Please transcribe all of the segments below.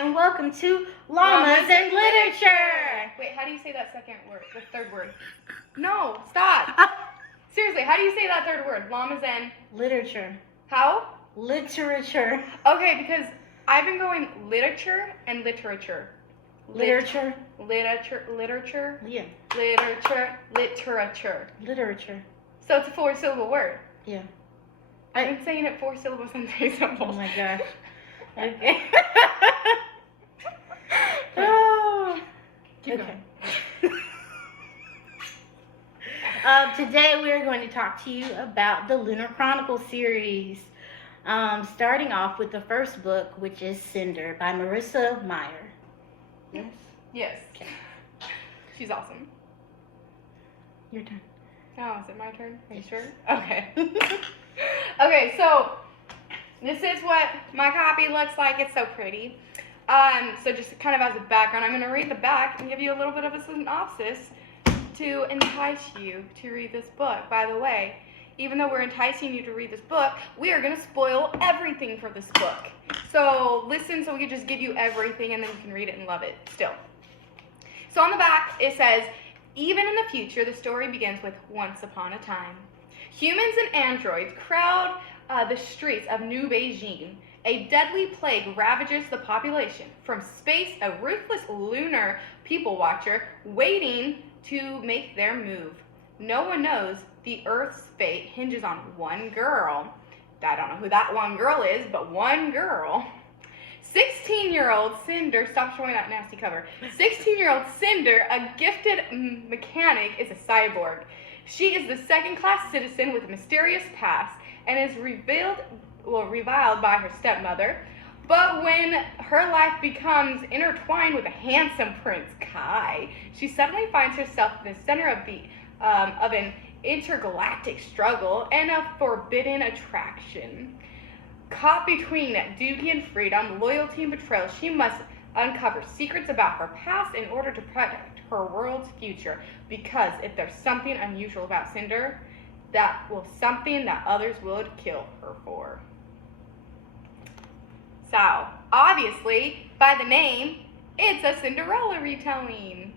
and welcome to Llamas and Literature. Wait, how do you say that second word? The third word? No, stop. Seriously, how do you say that third word? Llamas and Literature. how? Literature. Okay, because I've been going literature and literature. Literature. Literature. Yeah. Literature. Literature. So it's a 4-syllable word. Yeah. I've been saying it 4 syllables and 3 syllables. Oh my gosh. Okay. Oh. Keep Okay. going. Today we are going to talk to you about the Lunar Chronicles series. Starting off with the first book, which is Cinder by Marissa Meyer. Yes? Yes. Okay. She's awesome. Your turn. Oh, is it my turn? Are you Yes. sure? Okay. Okay, so this is what my copy looks like. It's so pretty. So just kind of as a background, I'm going to read the back and give you a little bit of a synopsis to entice you to read this book. By the way, even though we're enticing you to read this book, we are going to spoil everything for this book. So listen so we can just give you everything and then you can read it and love it still. So on the back it says, even in the future, the story begins with once upon a time. Humans and androids crowd the streets of New Beijing. A deadly plague ravages the population. From space, a ruthless lunar people watcher waiting to make their move. No one knows the Earth's fate hinges on one girl. I don't know who that one girl is, but one girl. 16-year-old Cinder, stop showing that nasty cover. 16-year-old Cinder, a gifted mechanic, is a cyborg. She is the second-class citizen with a mysterious past and is reviled by her stepmother. But when her life becomes intertwined with a handsome Prince Kai, she suddenly finds herself in the center of an intergalactic struggle and a forbidden attraction. Caught between duty and freedom, loyalty and betrayal, she must uncover secrets about her past in order to protect her world's future. Because if there's something unusual about Cinder, something that others would kill her for. So, obviously, by the name, it's a Cinderella retelling.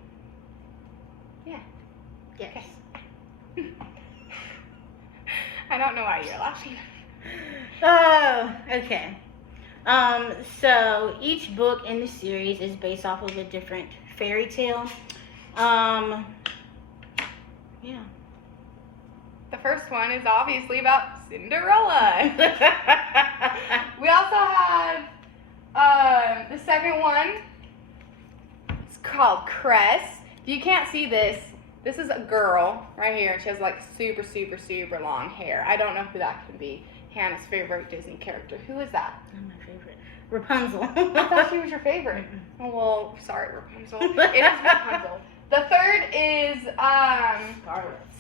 Yeah. Yes. I don't know why you're laughing. Oh, okay. So each book in the series is based off of a different fairy tale. Yeah. The first one is obviously about Cinderella. We also have the second one. It's called Cress. If you can't see this, this is a girl right here. She has like super, super, super long hair. I don't know who that can be. Hannah's favorite Disney character. Who is that? Not my favorite. Rapunzel. I thought she was your favorite. Oh, well, sorry, Rapunzel. It is Rapunzel. The third is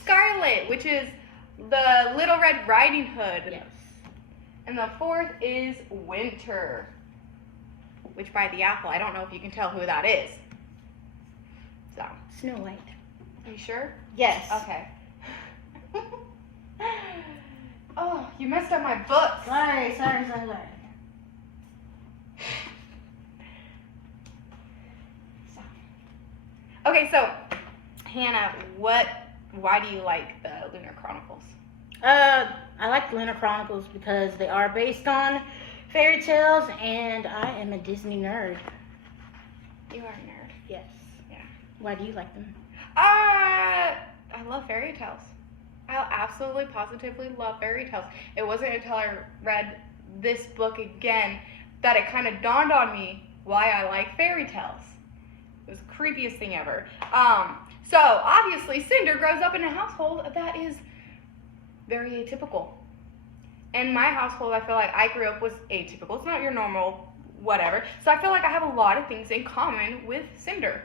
Scarlet, which is the Little Red Riding Hood. Yes. And the fourth is Winter, which by the apple, I don't know if you can tell who that is. So. Snow White. Are you sure? Yes. Okay. Oh, you messed up my book. Sorry. Okay, so Hannah, why do you like the Lunar Chronicles? I like the Lunar Chronicles because they are based on fairy tales, and I am a Disney nerd. You are a nerd. Yes. Yeah. Why do you like them? I love fairy tales. I absolutely, positively love fairy tales. It wasn't until I read this book again that it kind of dawned on me why I like fairy tales. It was the creepiest thing ever. So obviously Cinder grows up in a household that is very atypical. In my household, I feel like I grew up was atypical. It's not your normal whatever. So I feel like I have a lot of things in common with Cinder.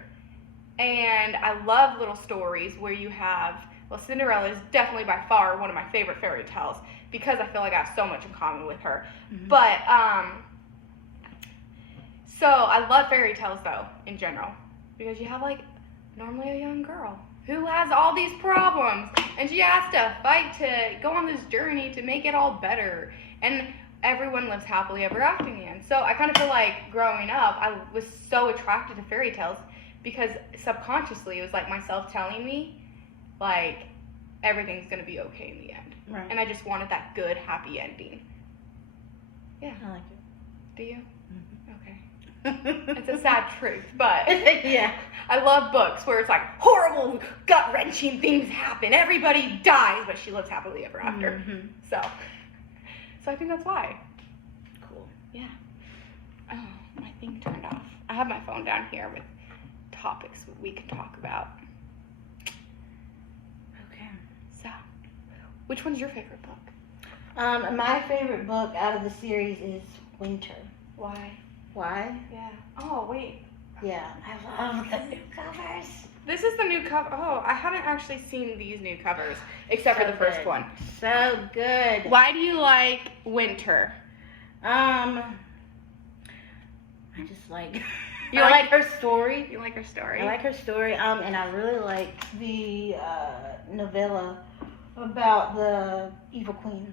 And I love little stories where you have, well, Cinderella is definitely by far one of my favorite fairy tales because I feel like I have so much in common with her. Mm-hmm. But, so I love fairy tales though, in general, because you have like normally a young girl who has all these problems and she has to fight to go on this journey to make it all better. And everyone lives happily ever after in the end. So I kind of feel like growing up, I was so attracted to fairy tales because subconsciously it was like myself telling me, like, everything's going to be okay in the end. Right. And I just wanted that good, happy ending. Yeah. I like it. Do you? Mm-hmm. Okay. It's a sad truth, but yeah. I love books where it's like horrible, gut-wrenching things happen. Everybody dies, but she lives happily ever after. Mm-hmm. So I think that's why. Cool. Yeah. Oh, my thing turned off. I have my phone down here with topics we can talk about. Okay. So, which one's your favorite book? My favorite book out of the series is Winter. Why? Why? Yeah. Oh, wait. Yeah, I love the new covers. This is the new cover. Oh, I haven't actually seen these new covers except for the first one. So good. Why do you like Winter? I just like. You I like- like her story. You like her story? I like her story. And I really like the novella about the evil queen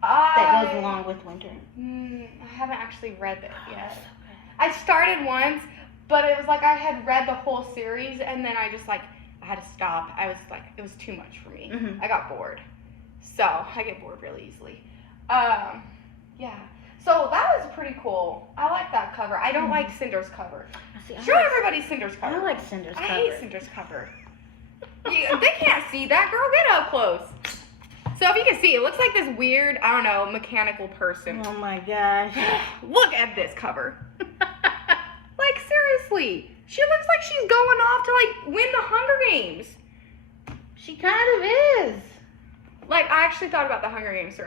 that goes along with Winter. I haven't actually read it yet. So good. I started once, but it was like I had read the whole series, and then I just like I had to stop. I was like, it was too much for me. Mhm. I got bored, so I get bored really easily. Yeah. So that was pretty cool. I like that cover. I don't like Cinder's cover. See, Show everybody Cinder's cover. I like Cinder's I cover. hate Cinder's cover. They can't see that, girl. Get up close. So if you can see, it looks like this weird, I don't know, mechanical person. Oh my gosh. Look at this cover. Like, seriously. She looks like she's going off to, like, win the Hunger Games. She kind of is. Like, I actually thought about the Hunger Games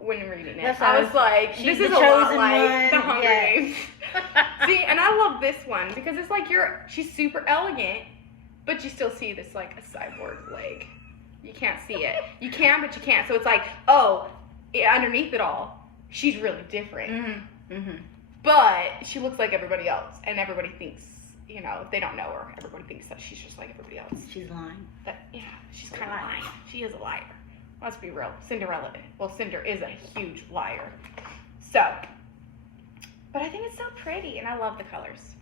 when reading it. That's I how was like, she's this is the a lot chosen like the one. Hunger Yeah. Games. See, and I love this one because it's like she's super elegant, but you still see this, like, a cyborg leg. You can't see it. You can, but you can't. So it's like, oh, underneath it all, she's really different. Mm-hmm. Mm-hmm. But she looks like everybody else, and everybody thinks, you know, if they don't know her, everybody thinks that she's just like everybody else. She's lying. That, yeah, she's kind of lying. She is a liar. Let's be real. Cinder is a huge liar. So, but I think it's so pretty, and I love the colors.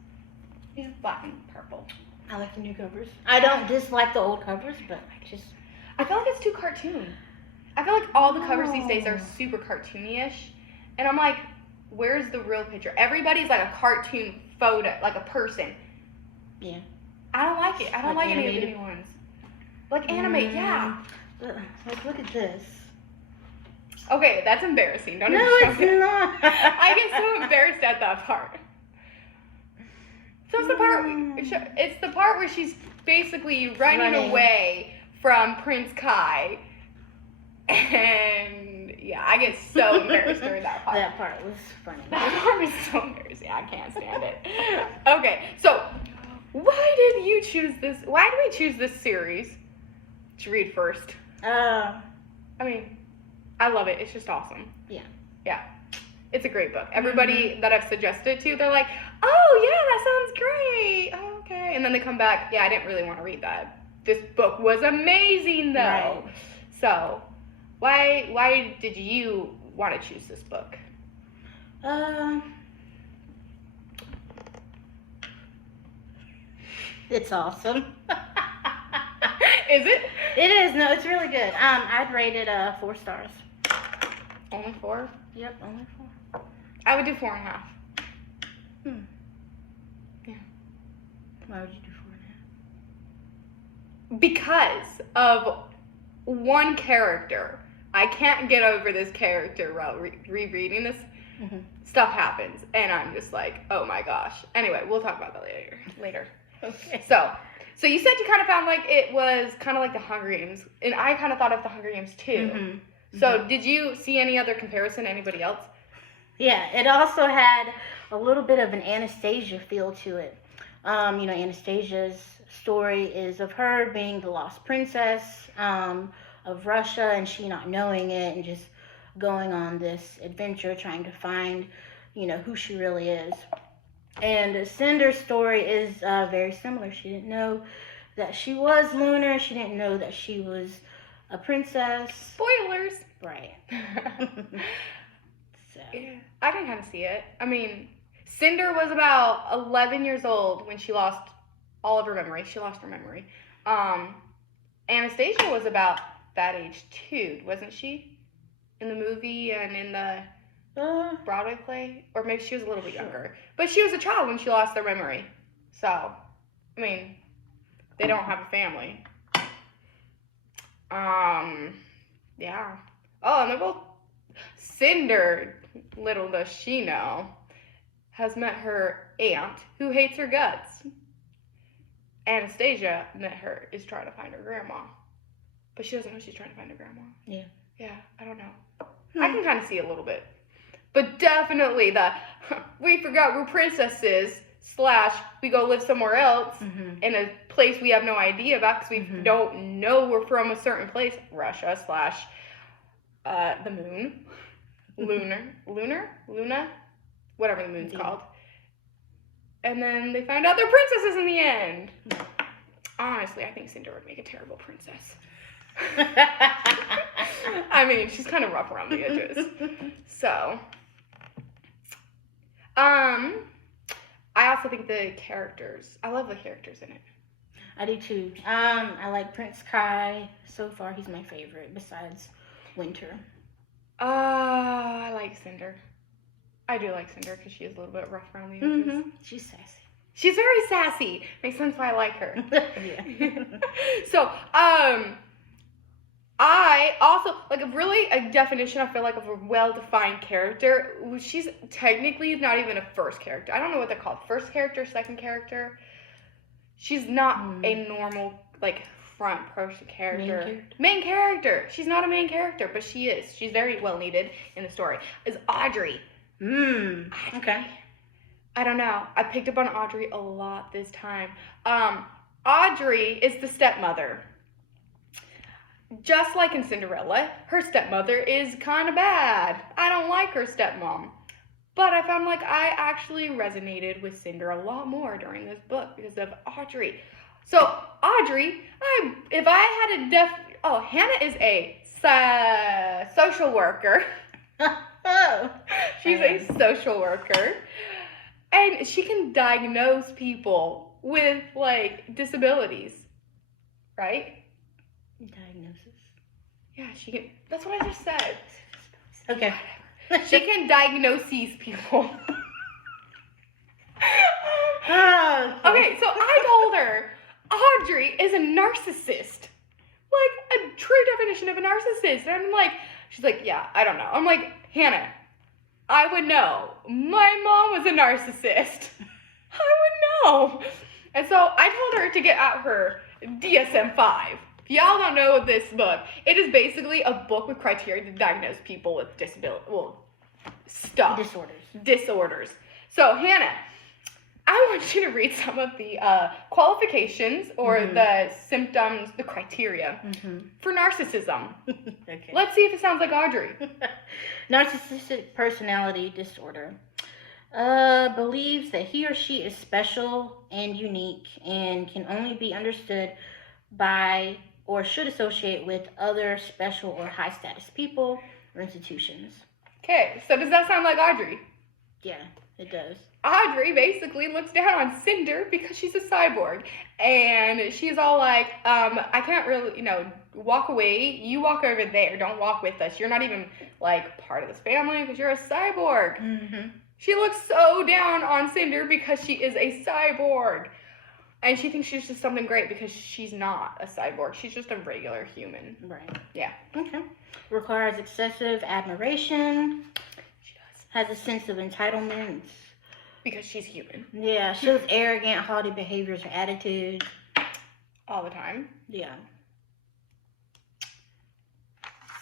These black and purple. I like the new covers. I don't dislike the old covers, but I feel like it's too cartoon. I feel like all the covers these days are Oh. super cartoony-ish, and I'm like, where's the real picture? Everybody's like a cartoon photo, like a person. Yeah. I don't like it. I don't Like like any of the animated? new ones. Like animate, yeah. Like, look at this. Okay, that's embarrassing. Don't No, even show it's it. not. I get so embarrassed at that part. So it's the part. It's the part where she's basically running away from Prince Kai, and yeah, I get so embarrassed during that part. That part was funny. That part was so embarrassing. I can't stand it. Okay, so why did you choose this? Why did we choose this series to read first? I mean, I love it. It's just awesome. Yeah. Yeah. It's a great book. Everybody that I've suggested to, they're like, oh, yeah, that sounds great. Oh, okay. And then they come back, yeah, I didn't really want to read that. This book was amazing, though. Right. So, why did you want to choose this book? It's awesome. Is it? It is. No, it's really good. I'd rate it 4 stars. Only 4? Yep, only 4. I would do 4.5. Yeah. Why would you do 4.5? Because of one character. I can't get over this character while rereading this. Mm-hmm. Stuff happens, and I'm just like, oh my gosh. Anyway, we'll talk about that later. Okay. So you said you kind of found like it was kind of like the Hunger Games, and I kind of thought of the Hunger Games too. Mm-hmm. So did you see any other comparison to anybody else? Yeah, it also had a little bit of an Anastasia feel to it. Anastasia's story is of her being the lost princess of Russia, and she not knowing it and just going on this adventure trying to find, who she really is. And Cinder's story is very similar. She didn't know that she was Lunar. She didn't know that she was a princess. Spoilers. Right. So, Yeah, I can kind of see it. I mean, Cinder was about 11 years old when she lost all of her memory. She lost her memory. Anastasia was about that age too, wasn't she? In the movie and in the Broadway play? Or maybe she was a little bit younger. But she was a child when she lost their memory. So, I mean, they don't have a family. Yeah. Oh, and they're both... Cinder, little does she know, has met her aunt, who hates her guts. Anastasia is trying to find her grandma. But she doesn't know she's trying to find her grandma. Yeah. Yeah, I don't know. I can kind of see it a little bit. But definitely we forgot we're princesses, / we go live somewhere else in a place we have no idea about because we don't know we're from a certain place. Russia / the moon. Luna? Whatever the moon's called. And then they find out they're princesses in the end. Honestly, I think Cinder would make a terrible princess. I mean, she's kind of rough around the edges. So, I also think I love the characters in it. I do too. I like Prince Kai. So far, he's my favorite, besides Winter. I like Cinder. I do like Cinder because she is a little bit rough around the edges. She's sassy. She's very sassy. Makes sense why I like her. Yeah. So, I also, like, a definition, I feel like, of a well-defined character. She's technically not even a first character. I don't know what they're called. First character, second character. She's not a normal, like, front person character. Main character. She's not a main character, but she is. She's very well needed in the story. Is Audrey. Audrey. Okay. I don't know. I picked up on Audrey a lot this time. Audrey is the stepmother. Just like in Cinderella, her stepmother is kind of bad. I don't like her stepmom. But I found like I actually resonated with Cinder a lot more during this book because of Audrey. So, Audrey, Hannah is a social worker. She's a social worker. And she can diagnose people with, like, disabilities. Right? Diagnosis. Yeah, she can. That's what I just said. Okay. She can diagnose these people. Okay, so I told her Audrey is a narcissist. Like, a true definition of a narcissist. And I'm like, she's like, yeah, I don't know. I'm like, Hannah, I would know. My mom was a narcissist. I would know. And so I told her to get out her DSM-5. If y'all don't know this book, it is basically a book with criteria to diagnose people with disorders. So, Hannah, I want you to read some of the qualifications or the symptoms, the criteria for narcissism. Okay. Let's see if it sounds like Audrey. Narcissistic personality disorder. Believes that he or she is special and unique and can only be understood by or should associate with other special or high status people or institutions. Okay, so does that sound like Audrey? Yeah, it does. Audrey basically looks down on Cinder because she's a cyborg. And she's all like, I can't really, walk away. You walk over there. Don't walk with us. You're not even, like, part of this family because you're a cyborg. Mm-hmm. She looks so down on Cinder because she is a cyborg. And she thinks she's just something great because she's not a cyborg. She's just a regular human. Right. Yeah. Okay. Requires excessive admiration. She does. Has a sense of entitlement. Because she's human. Yeah. Shows arrogant, haughty behaviors or attitudes. All the time. Yeah.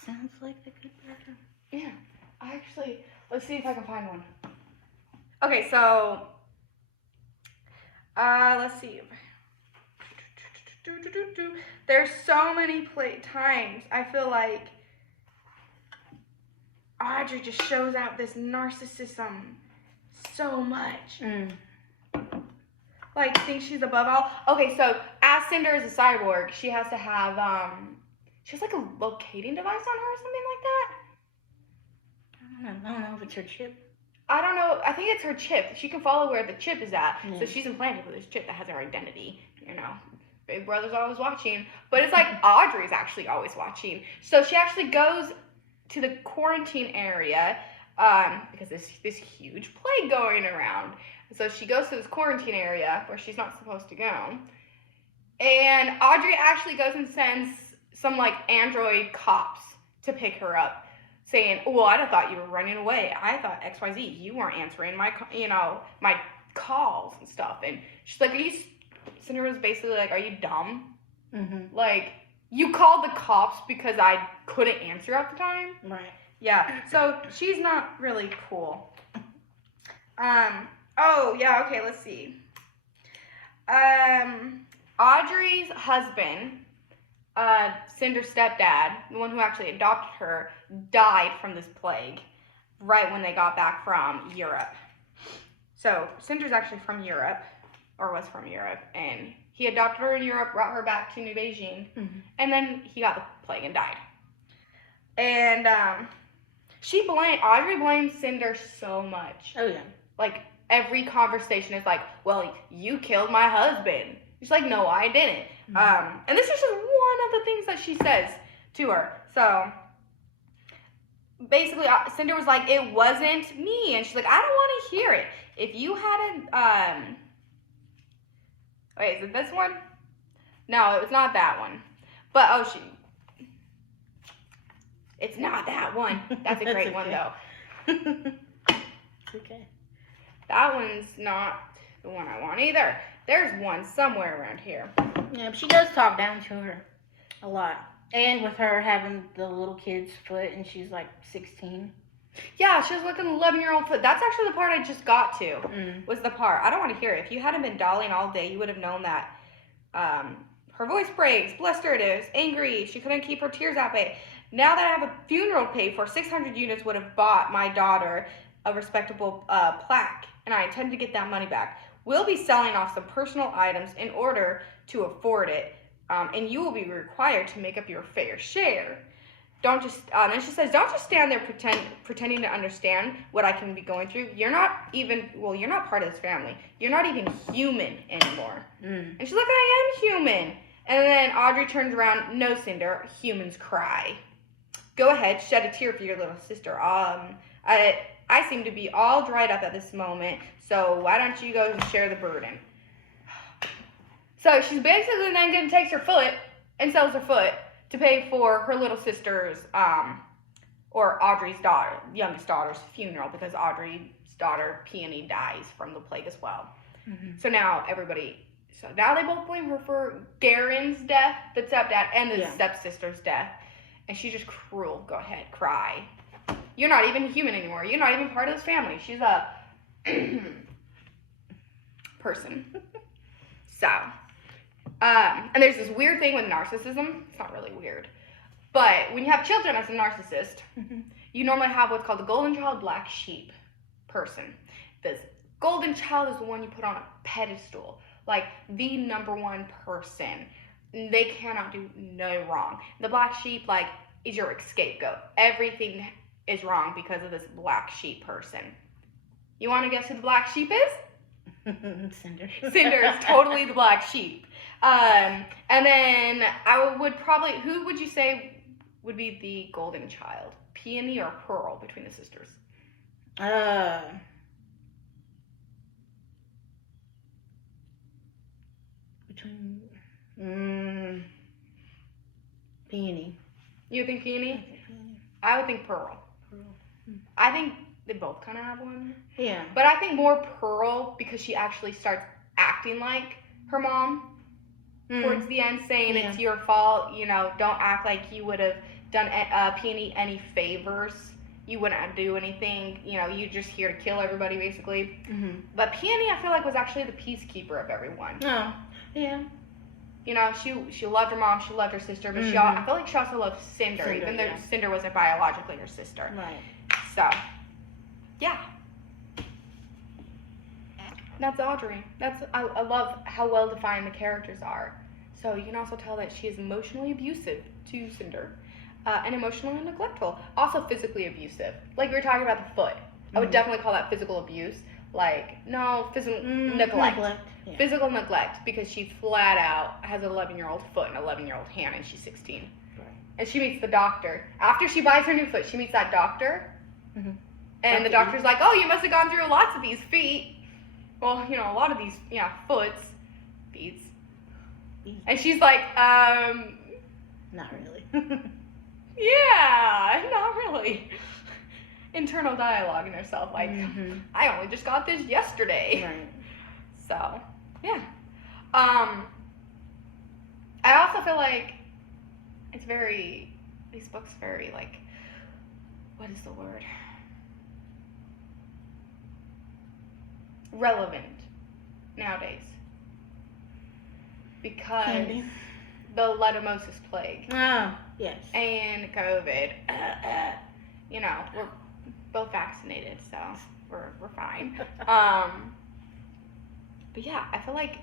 Sounds like the good burger. Yeah. Let's see if I can find one. Okay, so... let's see. There's so many times I feel like Audrey just shows out this narcissism so much. Like, thinks she's above all. Okay, so as Cinder is a cyborg, she has to have, she has like a locating device on her or something like that. I don't I don't know if it's her chip. I don't know. I think it's her chip. She can follow where the chip is at. Yeah. So she's implanted with this chip that has her identity. You know, Big Brother's always watching. But it's like Audrey's actually always watching. So she actually goes to the quarantine area because there's this huge plague going around. So she goes to this quarantine area where she's not supposed to go. And Audrey actually goes and sends some like android cops to pick her up, saying, "Well, I thought you were running away. I thought XYZ. You weren't answering my calls and stuff." And she's like, Cinder was basically like, "Are you dumb? Mm-hmm. Like, you called the cops because I couldn't answer at the time?" Right. Yeah. So she's not really cool. Oh yeah. Okay. Let's see. Audrey's husband, Cinder's stepdad, the one who actually adopted her, died from this plague right when they got back from Europe. So Cinder's actually from Europe, or was from Europe, and he adopted her in Europe, brought her back to New Beijing, and then he got the plague and died. And Audrey blames Cinder so much. Oh yeah. Like every conversation is like, "Well, you killed my husband." She's like, "No, I didn't." And this is just one of the things that she says to her. So basically, Cinder was like, "It wasn't me," and she's like, "I don't want to hear it. If you hadn't, wait, is it this one? No, it was not that one. But it's not that one. That's a great okay. one though. Okay. That one's not the one I want either. There's one somewhere around here. Yeah, but she does talk down to her a lot. And with her having the little kid's foot, and she's like 16. Yeah, she was looking 11-year-old foot. That's actually the part I just got to. Was the part. I don't want to hear it. If you hadn't been dolling all day, you would have known that her voice breaks, blistered, is angry. She couldn't keep her tears at bay. Now that I have a funeral to pay for, 600 units would have bought my daughter a respectable plaque, and I intend to get that money back. We'll be selling off some personal items in order to afford it, and you will be required to make up your fair share. Don't just, and she says, don't just stand there pretending to understand what I can be going through. You're not part of this family. You're not even human anymore. And she's like, I am human. And then Audrey turns around, no, Cinder, humans cry. Go ahead, shed a tear for your little sister. I seem to be all dried up at this moment, so why don't you go and share the burden? So she's basically then going to take her foot and sells her foot to pay for her little sister's, or Audrey's youngest daughter's funeral, because Audrey's daughter, Peony, dies from the plague as well. So now they both blame her for Garen's death, the stepdad, and the stepsister's death. And she's just cruel. Go ahead, cry. You're not even human anymore. You're not even part of this family. She's a person. So, and there's this weird thing with narcissism. It's not really weird. But when you have children as a narcissist, you normally have what's called the golden child, black sheep person. This golden child is the one you put on a pedestal. Like the number one person. They cannot do no wrong. The black sheep, like, is your scapegoat. Everything is wrong because of this black sheep person. You want to guess who the black sheep is? Cinder. Cinder is totally the black sheep. And then who would you say would be the golden child? Peony or Pearl between the sisters? Peony. You think Peony? I think Peony. I would think Pearl. I think they both kind of have one. Yeah. But I think more Pearl because she actually starts acting like her mom towards the end, saying it's your fault. You know, don't act like you would have done Peony any favors. You wouldn't do anything. You know, you're just here to kill everybody, basically. But Peony, I feel like, was actually the peacekeeper of everyone. Oh, yeah. You know, she loved her mom, she loved her sister, but I feel like she also loved Cinder even though Cinder wasn't biologically her sister. Right. So, yeah. That's Audrey. I love how well defined the characters are. So you can also tell that she is emotionally abusive to Cinder. and emotionally neglectful. Also physically abusive. Like we were talking about the foot. I would definitely call that physical abuse. Like, no, physical neglect. Yeah. Physical neglect, because she flat out has an 11-year-old foot and an 11-year-old hand, and she's 16. Right. And she meets the doctor. After she buys her new foot, she meets that doctor. Mm-hmm. And the doctor's like, oh, you must have gone through lots of these feet. Well, you know, a lot of these, foots. Feet. And she's like, not really. yeah, not really. Internal dialogue in herself, like, I only just got this yesterday. Right. So, yeah. I also feel like these books very, like, what is the word? Relevant nowadays. Because Candy. the Leishmaniasis plague. Oh, yes. And COVID. We're both vaccinated, so we're fine. But yeah, I feel like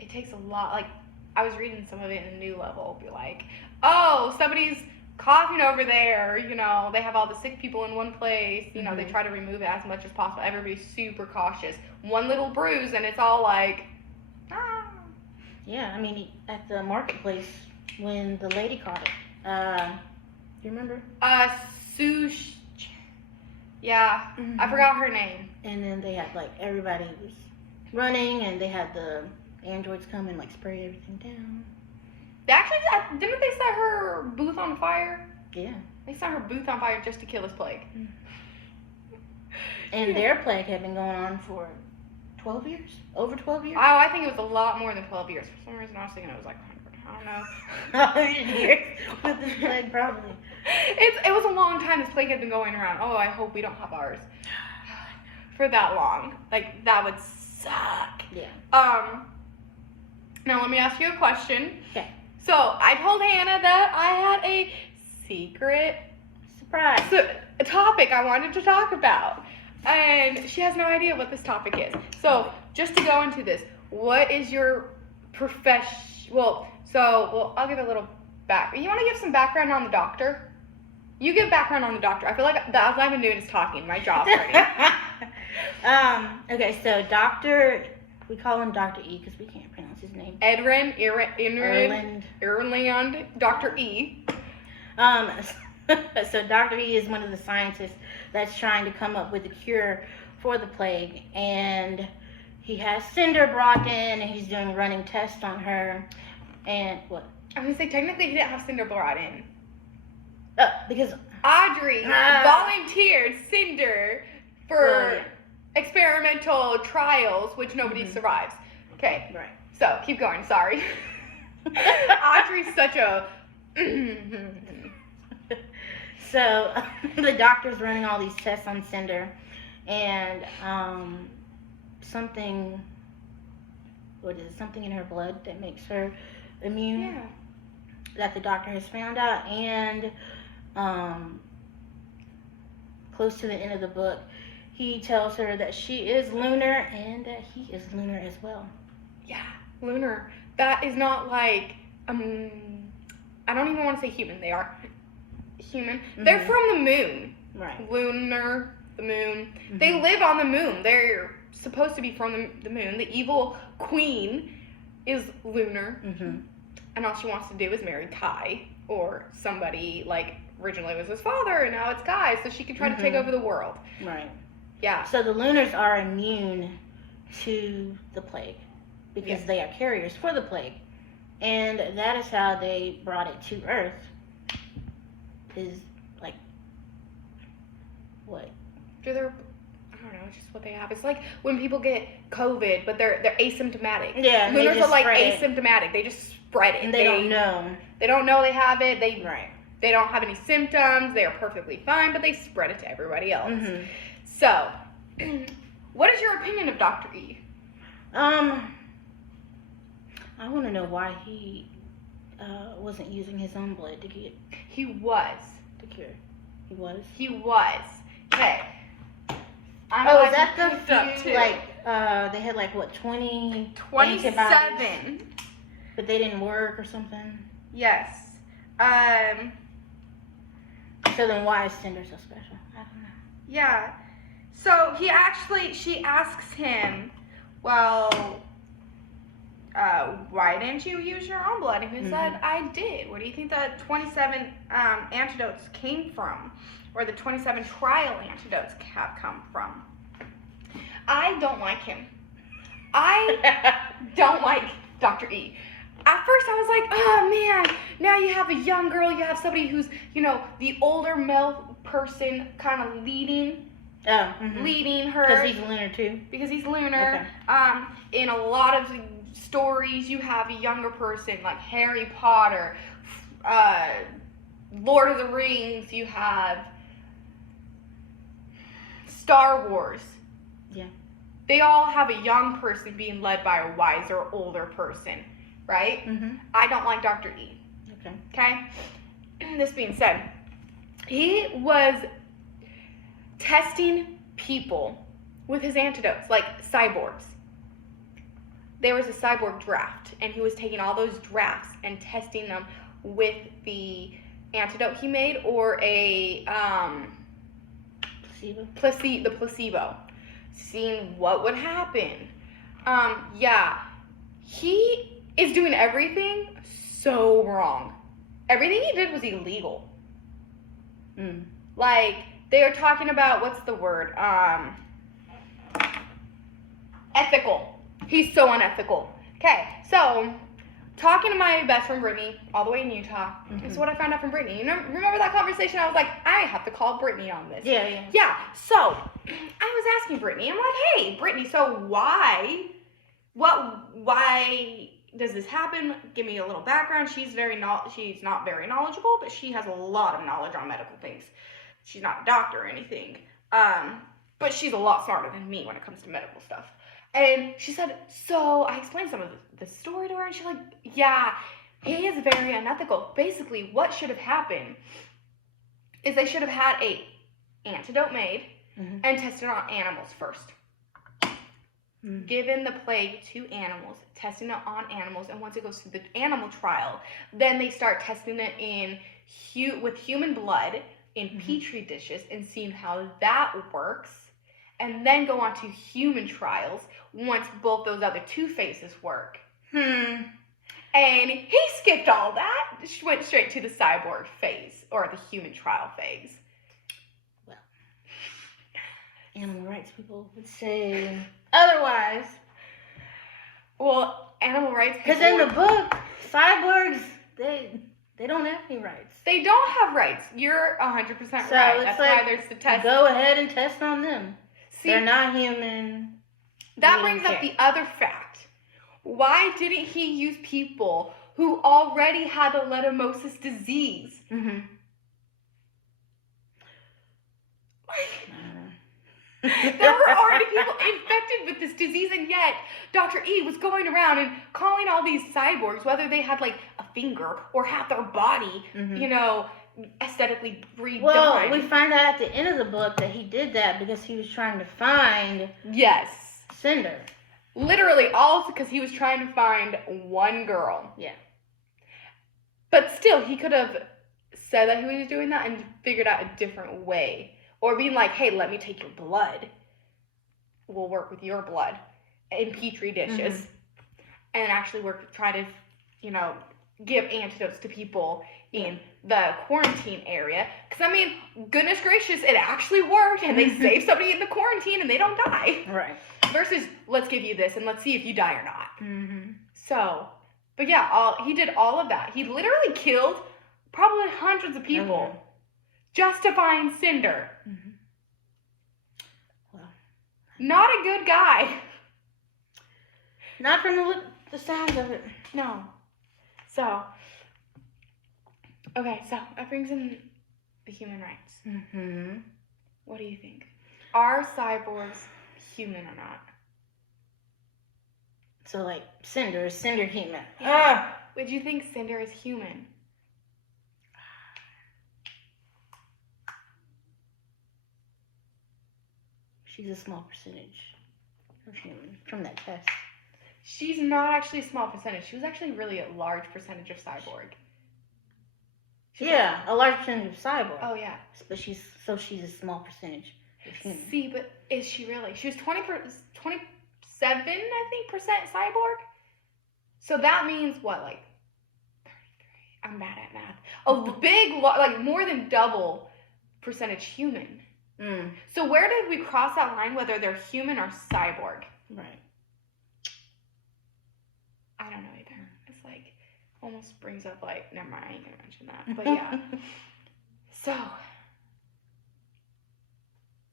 it takes a lot. Like, I was reading some of it in New Level, be like, oh, somebody's coughing over there, they have all the sick people in one place, they try to remove it as much as possible. Everybody's super cautious. One little bruise and it's all like, ah. Yeah, I mean, at the marketplace, when the lady caught it, do you remember? Sush. Yeah, I forgot her name. And then they had, like, everybody was running, and they had the androids come and, like, spray everything down. They actually, didn't they set her booth on fire? Yeah. They set her booth on fire just to kill this plague. And their plague had been going on for 12 years? Over 12 years? Oh, I think it was a lot more than 12 years. For some reason, I was thinking it was like 100. I don't know. 100 years with this plague, probably. It was a long time this plague had been going around. Oh, I hope we don't have ours for that long. Like, that would suck. Yeah. Now let me ask you a question. Okay. So, I told Hannah that I had a secret Surprise. a topic I wanted to talk about. And she has no idea what this topic is. So, just to go into this, what is your profession? Well, I'll give a little you want to give some background on the doctor? You give background on the doctor. I feel like all I've been doing is talking. My job's ready. Okay, so Dr. We call him Dr. E because we can't pronounce his name. Erland, Dr. E. So Dr. E is one of the scientists that's trying to come up with a cure for the plague, and he has Cinder brought in, and he's doing running tests on her. And what? I was gonna say, technically he didn't have Cinder brought in. Because Audrey volunteered Cinder for experimental trials, which nobody survives. Okay. Right. So, keep going, sorry. Audrey's such a... So, the doctor's running all these tests on Cinder, and something in her blood that makes her immune. Yeah. That the doctor has found out, and close to the end of the book, he tells her that she is lunar and that he is lunar as well. Yeah, lunar. That is not like, I don't even want to say human. They are human. Mm-hmm. They're from the moon. Right. Lunar, the moon. Mm-hmm. They live on the moon. They're supposed to be from the moon. The evil queen is lunar. Mm-hmm. And all she wants to do is marry Kai, or somebody, like, originally was his father, and now it's Kai, so she can try to take over the world. Right. Yeah. So the lunars are immune to the plague, because they are carriers for the plague. And that is how they brought it to Earth. Is, like, what? I don't know, it's just what they have. It's like when people get COVID, but they're asymptomatic. Yeah, lunars are like asymptomatic. They just spread it. And they don't know. They don't know they have it. They don't have any symptoms. They are perfectly fine, but they spread it to everybody else. Mm-hmm. So, what is your opinion of Dr. E? I want to know why he wasn't using his own blood to get... He was. To cure. He was? He was. Okay. Is that the few, like, they had, like, what, 27? Antibodies, but they didn't work or something? Yes. So then why is Cinder so special? I don't know. Yeah. So she asks him, well, why didn't you use your own blood? And he said, I did. Where do you think the 27 antidotes came from? Or the 27 trial antidotes have come from? I don't like him. I don't like Dr. E. At first I was like, oh man, now you have a young girl, you have somebody who's, the older male person kind of leading her. Because he's lunar too. Because he's lunar. Okay. In a lot of stories, you have a younger person like Harry Potter, Lord of the Rings, you have Star Wars. Yeah. They all have a young person being led by a wiser, older person, right? I don't like Dr. E. Okay? This being said, he was testing people with his antidotes, like cyborgs. There was a cyborg draft, and he was taking all those drafts and testing them with the antidote he made or a placebo, seeing what would happen. He is doing everything so wrong. Everything he did was illegal. Like, they're talking about, what's the word? Ethical. He's so unethical. Okay, so, talking to my best friend Brittany, all the way in Utah, this is what I found out from Brittany. Remember that conversation? I was like, I have to call Brittany on this. Yeah, so, I was asking Brittany, I'm like, hey, Brittany, so why does this happen? Give me a little background. She's not very knowledgeable, but she has a lot of knowledge on medical things. She's not a doctor or anything, but she's a lot smarter than me when it comes to medical stuff. And she said, so I explained some of the story to her, and she's like, yeah, he is very unethical. Basically, what should have happened is they should have had a antidote made and tested on animals first. Given the plague to animals, testing it on animals, and once it goes through the animal trial, then they start testing it with human blood in petri dishes and seeing how that works, and then go on to human trials once both those other two phases work. And he skipped all that, went straight to the cyborg phase, or the human trial phase. Well, animal rights people would say otherwise. Well, animal rights people... Because in the book, cyborgs, they don't have any rights. They don't have rights. You're 100% right. So That's why there's the test. Go ahead and test on them. See, they're not human. That brings up the other fact. Why didn't he use people who already had the leishmaniasis disease? There were already people infected with this disease, and yet Dr. E was going around and calling all these cyborgs, whether they had like a finger or half their body, aesthetically redone. Well, we find out at the end of the book that he did that because he was trying to find Cinder. Literally, all because he was trying to find one girl. Yeah. But still, he could have said that he was doing that and figured out a different way. Or being like, hey, let me take your blood. We'll work with your blood in petri dishes. And actually try to, give antidotes to people in the quarantine area. Because, I mean, goodness gracious, it actually worked. And they saved somebody in the quarantine and they don't die. Right. Versus, let's give you this and let's see if you die or not. So, but yeah, he did all of that. He literally killed probably hundreds of people. Just to find Cinder. Well, not a good guy. Not from the sounds of it. No. So, okay, so that brings in the human rights. What do you think? Are cyborgs human or not? So, like, is Cinder human? Yeah. Would you think Cinder is human? She's a small percentage of human from that test. She's not actually a small percentage. She was actually really a large percentage of cyborg. Yeah, a large percentage of cyborg. Oh yeah. But she's a small percentage of human. See, but is she really? She was 27, I think, percent cyborg. So that means what, like 33? I'm bad at math. A big, like more than double percentage human. Mm. So where did we cross that line, whether they're human or cyborg? Right. I don't know either. It's like, almost brings up like, never mind, I ain't gonna mention that. But yeah. So,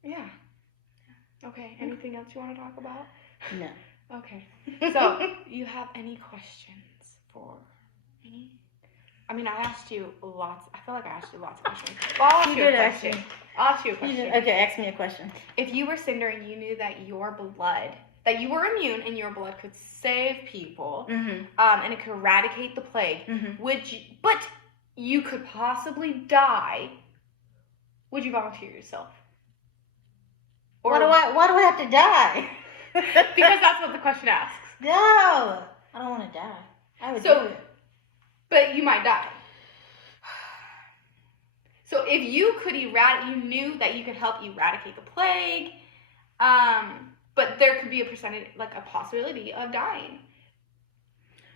yeah. Okay, anything else you want to talk about? No. Okay. So, you have any questions for me? I mean, I asked you lots. I feel like I asked you lots of questions. Well, I'll ask you a question. I'll ask you a question. Okay, ask me a question. If you were Cinder and you knew that your blood, that you were immune and your blood could save people, and it could eradicate the plague, but you could possibly die, would you volunteer yourself? Or, why do I have to die? Because that's what the question asks. No, I don't want to die. I would do it. But you might die. So if you could you knew that you could help eradicate the plague, but there could be a percentage, like a possibility of dying.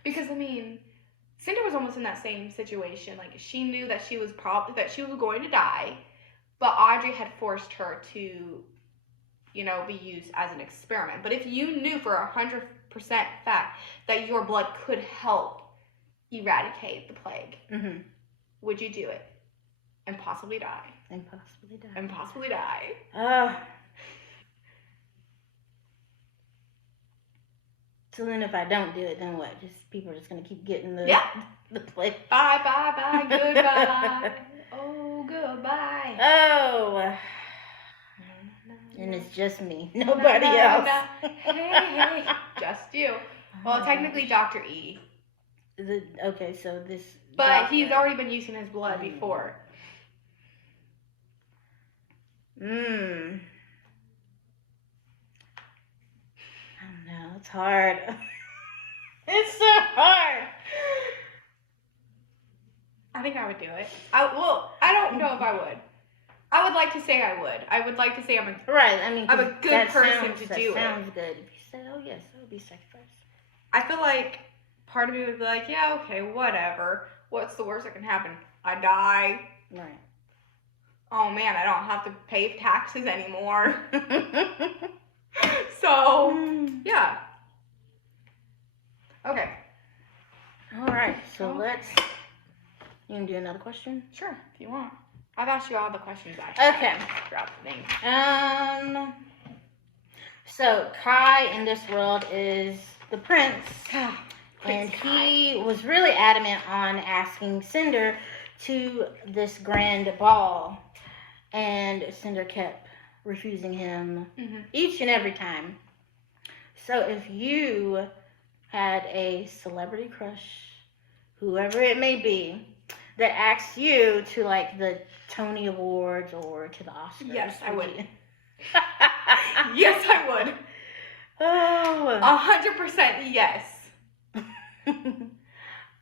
Because I mean, Cinder was almost in that same situation. Like she knew that she was going to die, but Audrey had forced her to, be used as an experiment. But if you knew for 100% fact that your blood could help eradicate the plague, would you do it? And possibly die. And possibly die. So then if I don't do it, then what? People are just going to keep getting the plague. Bye, bye, bye, goodbye. Oh, goodbye. Oh. And it's just me. Nobody else. Hey, just you. Well, technically Dr. E. Okay, so this... But he's already been using his blood before. I don't know. It's hard. It's so hard. I think I would do it. I don't know if I would. I would like to say I would. I would like to say I'm a good person to do it. That sounds good. If you said, oh yes, I would be sacrificed. I feel like part of me would be like, yeah, okay, whatever. What's the worst that can happen? I die. Right. Oh man, I don't have to pay taxes anymore. So, yeah. Okay. All right, so you can do another question? Sure, if you want. I've asked you all the questions actually. Okay. Throughout the thing. So Kai in this world is the prince. And he was really adamant on asking Cinder to this grand ball. And Cinder kept refusing him each and every time. So if you had a celebrity crush, whoever it may be, that asked you to like the Tony Awards or to the Oscars. Yes, I would. Yes, I would. Oh. 100% yes.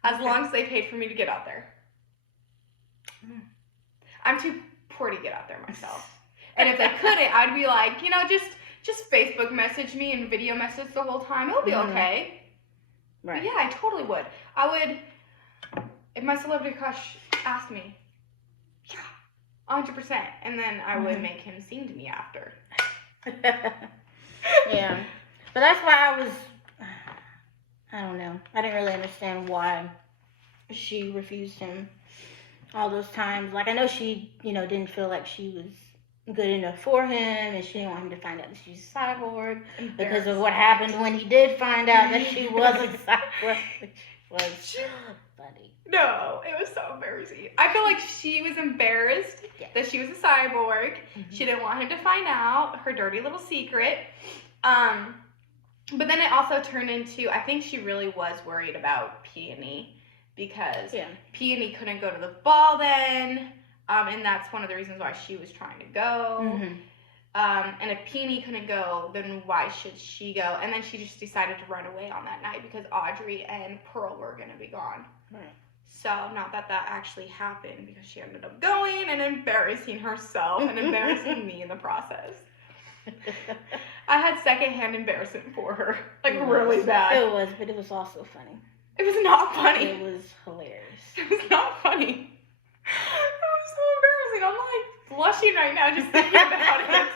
As long as they paid for me to get out there. I'm too poor to get out there myself. And if they couldn't, I'd be like, just Facebook message me and video message the whole time. It'll be okay. Right. But yeah, I totally would. I would, if my celebrity crush asked me, 100%. And then I would make him sing to me after. Yeah. But that's why I don't know. I didn't really understand why she refused him all those times. Like, I know she, didn't feel like she was good enough for him, and she didn't want him to find out that she's a cyborg because of what happened when he did find out that she was a cyborg, which was funny. No, it was so embarrassing. I feel like she was embarrassed that she was a cyborg. She didn't want him to find out her dirty little secret. But then it also turned into, I think she really was worried about Peony because Peony couldn't go to the ball then. And that's one of the reasons why she was trying to go. And if Peony couldn't go, then why should she go? And then she just decided to run away on that night because Audrey and Pearl were going to be gone. Right. So, not that that actually happened, because she ended up going and embarrassing herself and embarrassing me in the process. I had secondhand embarrassment for her. Like, really bad. It was, but it was also funny. It was not funny. It was hilarious. It was not funny. It was so embarrassing. I'm like blushing right now just thinking about it.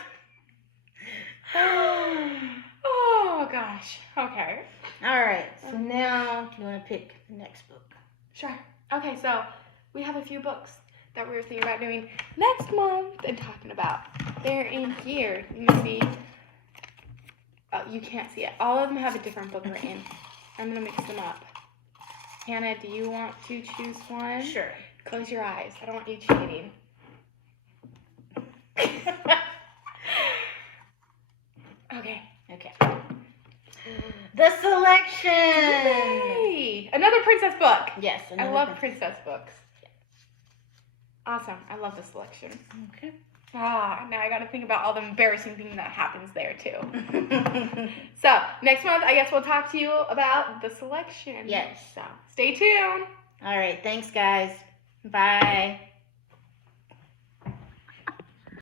Oh, gosh. Okay. All right. So now, do you want to pick the next book? Sure. Okay, so we have a few books that we were thinking about doing next month and talking about. They're in here. You can see. Oh, you can't see it. All of them have a different book written. I'm going to mix them up. Hannah, do you want to choose one? Sure. Close your eyes. I don't want you cheating. Okay. The Selection. Yay! Another princess book. Yes. I love princess books. Awesome. I love The Selection. Okay. Ah, now I got to think about all the embarrassing things that happens there too. So next month, I guess we'll talk to you about The Selection. Yes. So stay tuned. All right. Thanks, guys. Bye.